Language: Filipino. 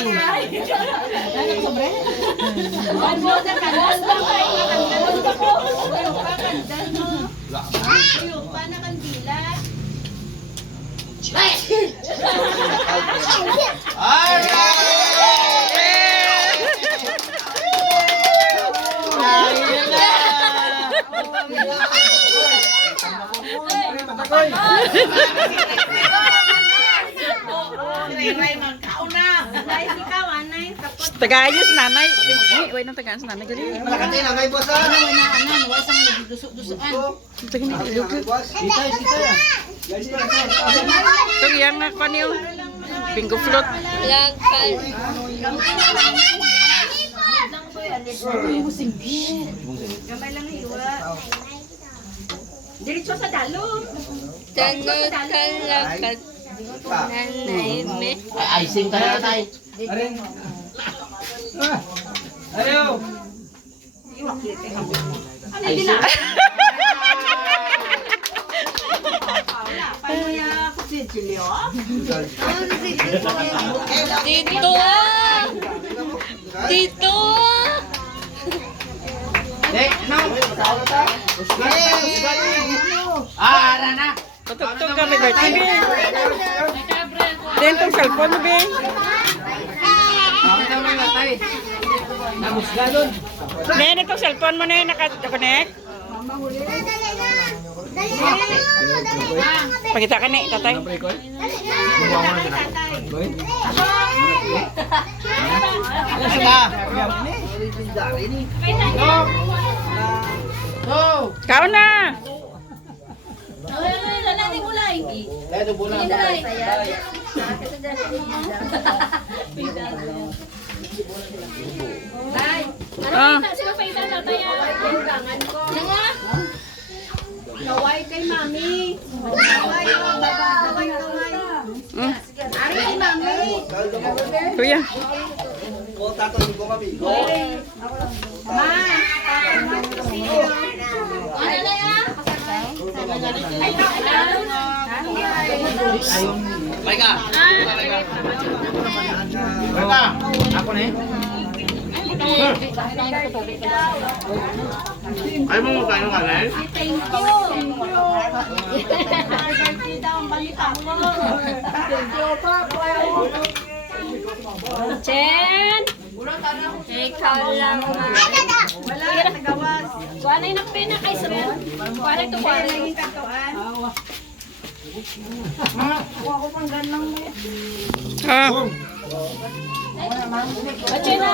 Yan. Tagaayos nanay. Wait nang tagaan sa nanay gali. Malakati na kay boss ah. Tung yang nga kanyo. Bingo float. Gamay lang iwa. Diretso sa dalo. Icing tayo tayo. Ayaw. Icing. Dito! Dito! Dek, no. Ara na. Tutugtog kami birthday be. Den tong cellphone mo be. Ako daw lang tay. Namusga doon. Den itong cellphone mo na naka-connect. Pakita ka ni tatay. Kau na. Ledo bulan. Ah. Kaway kay mami. Kaway, kaway. Ari kay mami. Kuya. Ma. Baika. Baika. Ako na eh. Ay mo kayo kanal? Thank you. Birthday daw ang balita ko. Thank you pa. Chen! Ikaw lang Wala nagawas. Wala yung nakapina kay Sabi. Wala ito Wala yung katuan. Ah. Chen na!